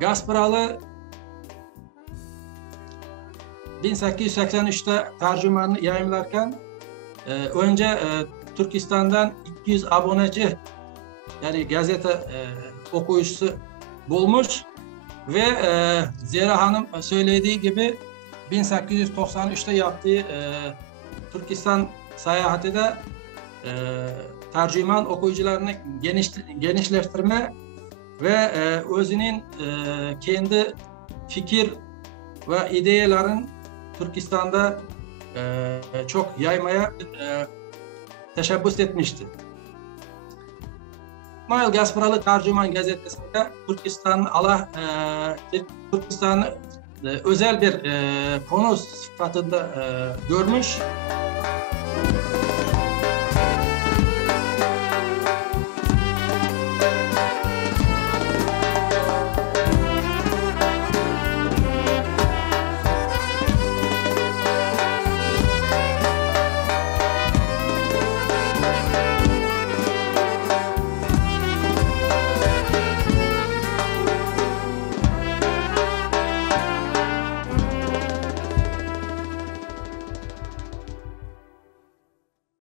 Gasparalı 1883'te tercümanını yayımlarken önce Türkistan'dan 200 aboneci yani gazete okuyucusu bulmuş ve Zehra Hanım söylediği gibi 1893'te yaptığı Türkistan seyahati de tercüman okuyucularını genişleştirme ve özünün kendi fikir ve ideyelerin Türkistan'da çok yaymaya teşebbüs etmişti. İsmail Gasparalı Tercüman gazetesinde Türkistan'ı özel bir konu sıfatında görmüş.